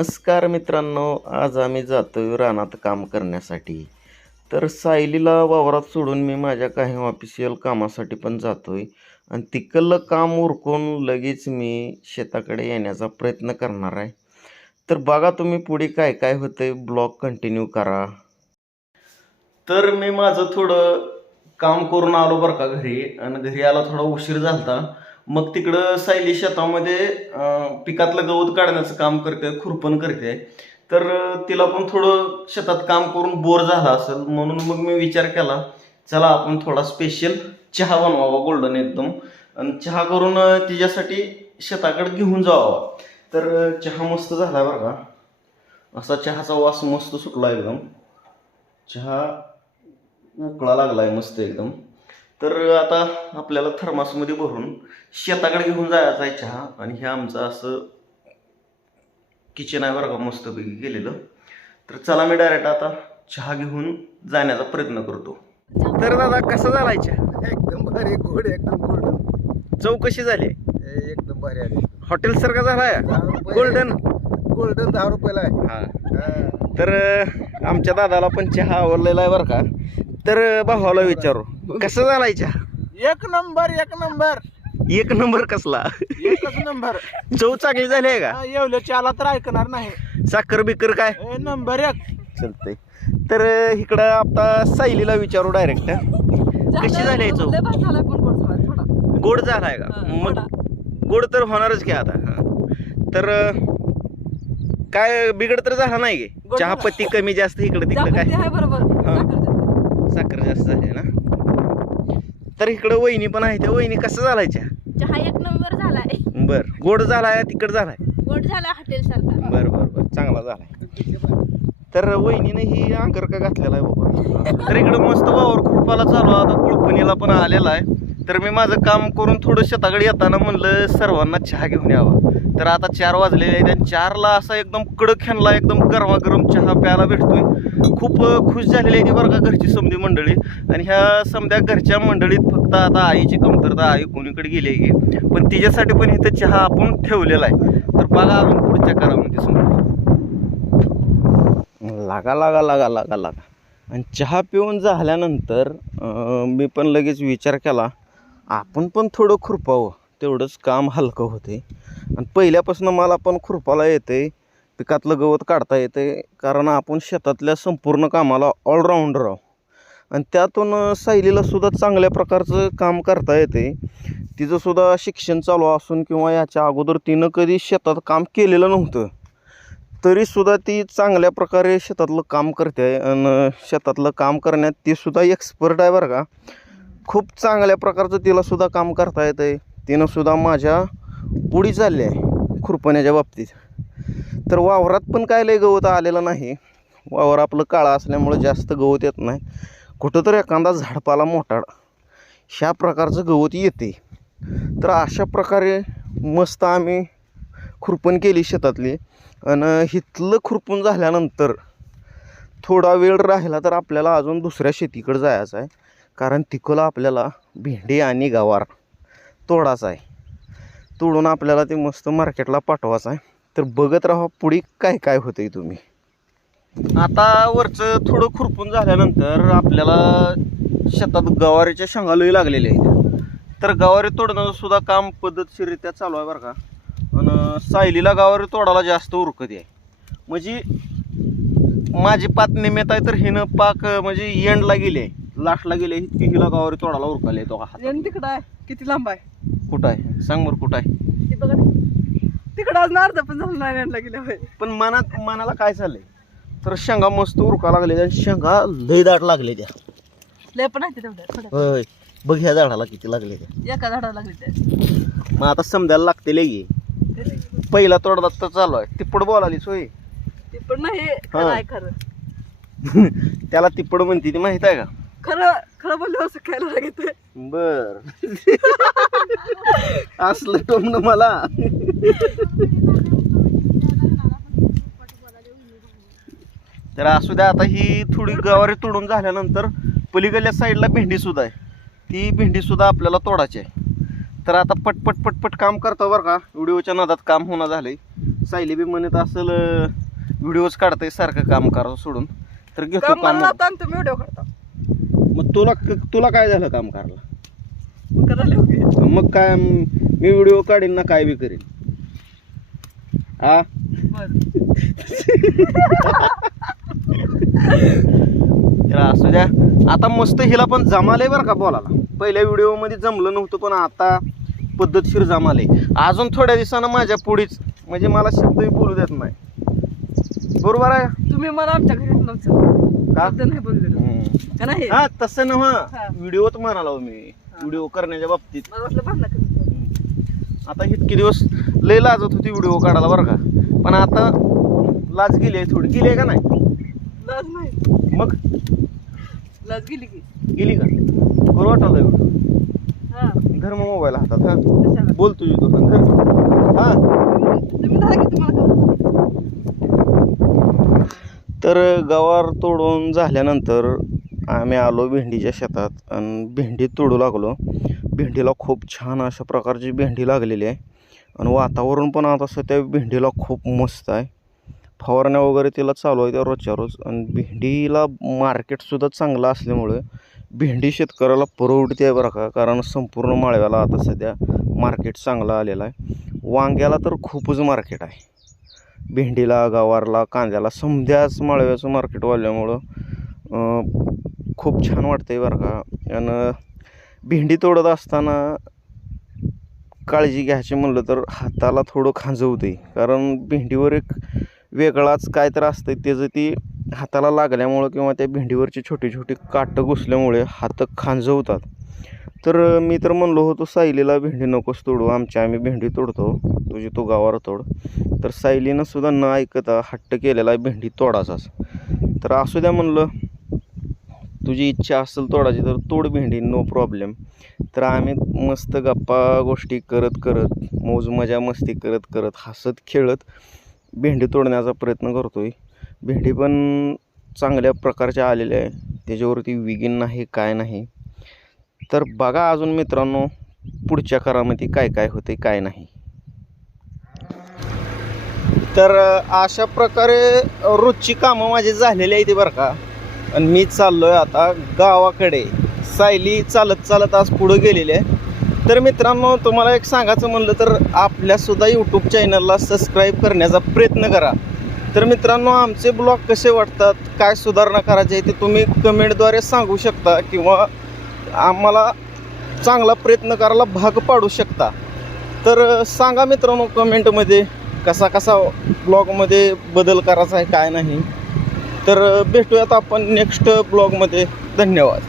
नमस्कार मित्रांनो आज आम्ही जातोय रानात काम करण्यासाठी. तर सायलीला वावरात सोडून मी माझ्या काही ऑफिशियल कामासाठी पण जातोय. आणि तिकडलं काम उरकून लगेच मी शेताकडे येण्याचा प्रयत्न करणार आहे. तर बघा तुम्ही पुढे काय काय होतंय ब्लॉग कंटिन्यू करा. तर मी माझं थोडं काम करून आलो बरं का घरी. आणि घरी आला थोडा उशीर झालता. मग तिकडं सायली शेतामध्ये पिकातलं गवत काढण्याचं काम करते खुरपण करते. तर तिला पण थोडं शेतात काम करून बोर झाला असेल म्हणून मग मी विचार केला चला आपण थोडा स्पेशल चहा बनवावा गोल्डन एकदम. आणि चहा करून तिच्यासाठी शेताकडे घेऊन जावा. तर चहा मस्त झाला बरं का. असा चहाचा वास मस्त सुटला एकदम. चहा उकळा लागलाय मस्त एकदम. तर आता आपल्याला थर्मासमध्ये भरून शेताकडे घेऊन जायचा आहे चहा. आणि हे आमचं असं किचन आहे बरं का मस्तपैकी गेलेलं तर चला मी डायरेक्ट आता चहा घेऊन जाण्याचा प्रयत्न करतो. तर दादा कसा झालाय चहा? एकदम भारी गोड एकदम गोल्डन चव कशी झाली एकदम भारी आले हॉटेल सारखा झालाय गोल्डन गोल्डन दहा रुपयाला आहे. हा. तर आमच्या दादाला पण चहा आवडलेला आहे बरं का. तर भावाला विचारू. कसा झालाय चहा एक नंबर एक नंबर. एक नंबर कसला? एकच नंबर. चव चांगली झाली आहे का? येवल्याची आला तर ऐकणार नाही. साखर बिकर काय? ए, नंबर एक. चालतंय. तर इकडं आता सायलीला विचारू डायरेक्ट कशी झाली आहे चव? गोड झालाय थोडा. गोड झालाय का? हा, मग. गोड तर होणारच की आता हा. तर अं, काय बिघड तर झाला नाही गे गोड चहा झाला. पत्ती कमी जास्त इकडे तिकडे काय आहे बरोबर हा. जागृती. साखर जास्त झाली ना? तर इकडं वहिनी पण आहे. त्या वहिनी कसं झालाय चहा एक नंबर झालाय. बर. गोड झालाय तिकड झालाय? गोड झाला हॉटेल सारखा. बर बर बर. चांगला झालाय. तर वहिनीने ही अंकर का घातलेला आहे बाबा. तर इकडं मस्त वावर खुरपाला चालू. आता कुळपणीला पण आलेला आहे. तर मी माझं काम करून थोडं शेताकडे येताना म्हणलं सर्वांना चहा घेऊन यावा. तर आता चार वाजलेले आहेत आणि चारला असा एकदम कडक ह्यांना एकदम गरमागरम चहा प्यायला भेटतोय. खूप खुश झालेली आहे ती बरं का घरची समधी मंडळी. आणि ह्या समध्या घरच्या मंडळीत फक्त आता आईची कमतरता आई कोणीकडे गेली आहे पण तिच्यासाठी पण इथं चहा आपण ठेवलेला आहे. तर बघा अजून पुढच्या करामध्ये समजा लागा लागा लागा लागा लागा. आणि चहा पिऊन झाल्यानंतर मी पण लगेच विचार केला आपण पण थोडं खुरपावं तेवढंच काम हलकं होते आणि पहिल्यापासून मला पण खुरपाला येते पिकातलं गवत काढता येते कारण आपण शेतातल्या संपूर्ण कामाला ऑलराऊंडर आहो आणि त्यातून अं, सायलीला सुद्धा चांगल्या प्रकारचं काम करता येते तिचंसुद्धा शिक्षण चालू असून किंवा याच्या अगोदर तिनं कधी शेतात काम केलेलं नव्हतं तरीसुद्धा ती चांगल्या प्रकारे शेतातलं काम करते. आहे आणि शेतातलं काम करण्यात तीसुद्धा एक्सपर्ट आहे बरं का. खूप चांगल्या प्रकारचं तिलासुद्धा काम करता येतं आहे तिनंसुद्धा माझ्या पुढी चालली आहे खुरपण्याच्या बाबतीत. तर वावरात पण काय लय गवत आलेलं नाही. वावर आपलं काळा असल्यामुळं जास्त गवत येत नाही. कुठंतरी एखादा झाडपाला मोठाड ह्या प्रकारचं गवत येते. तर अशा प्रकारे मस्त आम्ही खुरपण केली शेतातली. आणि हिथलं खुरपून झाल्यानंतर थोडा वेळ राहिला तर आपल्याला अजून दुसऱ्या शेतीकडे जायचं आहे. कारण तिकोला आपल्याला भेंडी आणि गवार तोडायचा आहे. तोडून आपल्याला ते मस्त मार्केटला पाठवायचं आहे. तर बघत राहा पुढे काय काय होतंय तुम्ही. आता वरचं थोडं खुरपून झाल्यानंतर आपल्याला शेतात गवारीच्या शेंगा लई लागलेल्या आहेत. तर गवारी तोडण्याचं सुद्धा काम पद्धतशीररित्या चालू आहे बरं का. आणि सायलीला गवारी तोडायला जास्त उरकत आहे. म्हणजे माझी पात निमित्त आहे तर हिनं पाक म्हणजे एंडला आहे. लास्टला गेले ती हिला गावावर तोडायला उरकाले तो हात आणि तिकडं आहे किती लांब आहे? कुठं आहे? सांग बरं कुठं आहे? ती बघा तिकडं अजून अर्धा पण झालं नाही गेल्या होय पण मनात मनाला काय चाललंय तर शेंगा मस्त उरका लागले आणि शेंगा लय दाट लागले त्या लय पण आहे होय. बघ ह्या झाडाला किती लागले त्या एका झाडाला लागली त्या. मग आता समजायला लागते लई पहिला तोडदा तर चालू आहे. तिप्पड बोलालीच होय. ते पण नाही खरं आहे खरं. त्याला तिप्पड म्हणते ती माहीत आहे का? खरं खरं बोलल्यावर शिकायला लागत बर. असलं टोमणं मला. तर असू द्या आता ही थोडी गवारी तोडून झाल्यानंतर पलीकडल्या साईडला भेंडी सुद्धा आहे. ती भेंडी सुद्धा आपल्याला तोडायची आहे. तर आता पटपट पटपट काम करतो बरं का. व्हिडिओच्या नादात काम होणं झालंय. सायली बी म्हणत असेल व्हिडिओज काढताय सारखं काम करा सोडून. तर घेतो काम. तुम्ही व्हिडिओ मग तुला तुला काय झालं काम करायला? मग काय मी व्हिडिओ काढीन ना काय बी करीन. हा? असू द्या. आता मस्त हिला पण जमालंय बरं का बोलायला. पहिल्या व्हिडिओमध्ये जमलं नव्हतं पण आता पद्धतशीर जमाले अजून थोड्या दिवसानं माझ्या पुढीच म्हणजे मला शब्दही बोलू देत नाही. बरोबर आहे? तुम्ही मला आमच्या घरी नव्हतं. का? शब्द नाही बोललेलो हम्म. का नाही? हा तसं नव्ह. हा. व्हिडिओत म्हणाला हो मी. व्हिडिओ करण्याच्या बाबतीत. मला वाटलं भांडणं करत आता इतके दिवस लय लाजत होती व्हिडिओ काढायला बरं का. पण आता लाज गेली आहे थोडी. गेली आहे का नाही? लाज नाही. मग? लाज गेली की. गेली का? करू वाटायला व्हिडिओ. हा. धर्म मोबाईल हातात हा? कशाला? बोल तुझी तो धर हा. तुम्ही धरा की तुम्हाला करू तर गवार तोडून झाल्यानंतर आम्ही आलो भेंडीच्या शेतात आणि भेंडी तोडू लागलो. भेंडीला खूप छान अशा प्रकारची भेंडी लागलेली आहे. आणि वातावरण पण आता सध्या भेंडीला खूप मस्त आहे. फवारण्या वगैरे तिला चालू आहे त्या रोजच्या रोज. आणि भेंडीला मार्केटसुद्धा चांगलं असल्यामुळे भेंडी शेतकऱ्याला परवडते आहे बरं का? कारण संपूर्ण माळव्याला आता सध्या मार्केट चांगलं आलेलं आहे. वांग्याला तर खूपच मार्केट आहे. भेंडीला गवारला कांद्याला समध्याच माळव्याचं मार्केट वाढल्यामुळं खूप छान वाटतं आहे बरं का. आणि भेंडी तोडत असताना काळजी घ्यायची म्हणलं तर हाताला थोडं खांजवते कारण भेंडीवर एक वेगळाच काय तर असतं त्याचं ती हाताला लागल्यामुळं किंवा त्या भेंडीवरची छोटी छोटी काटं घुसल्यामुळे हात खांजवतात. तर मी तर म्हणलो होतो सायलीला भेंडी नकोच तोडू आमच्या आम्ही भेंडी तोडतो तुझी तो गावावर तोड. तर सायलीनं सुद्धा न ऐकता हट्ट केलेला आहे भेंडी तोडाचाच. तर असू द्या म्हणलं तुझी इच्छा असेल तोडायची तर तोड भेंडी नो प्रॉब्लेम तर आम्ही मस्त गप्पा गोष्टी करत करत मौज मजा मस्ती करत करत हसत खेळत भेंडी तोडण्याचा प्रयत्न करतो आहे भेंडी पण चांगल्या प्रकारच्या आलेल्या आहे. त्याच्यावरती विगीन नाही काय नाही. तर बघा अजून मित्रांनो पुढच्या करामध्ये काय काय होते काय नाही. तर अशा प्रकारे रोजची कामं माझी झालेली आहे ती बरं का. आणि मी चाललो आहे आता गावाकडे. सायली चालत चालत आज पुढं गेलेली आहे. तर मित्रांनो तुम्हाला एक सांगायचं म्हणलं तर आपल्यासुद्धा यूट्यूब चॅनलला सबस्क्राईब करण्याचा प्रयत्न करा. तर मित्रांनो आमचे ब्लॉग कसे वाटतात काय सुधारणा करायची आहे ते तुम्ही कमेंटद्वारे सांगू शकता किंवा आम्हाला चांगला प्रयत्न करायला भाग पाडू शकता. तर सांगा मित्रांनो कमेंटमध्ये कसा कसा ब्लॉगमध्ये बदल करायचा आहे काय नाही. तर भेटूयात आपण नेक्स्ट ब्लॉगमध्ये. धन्यवाद.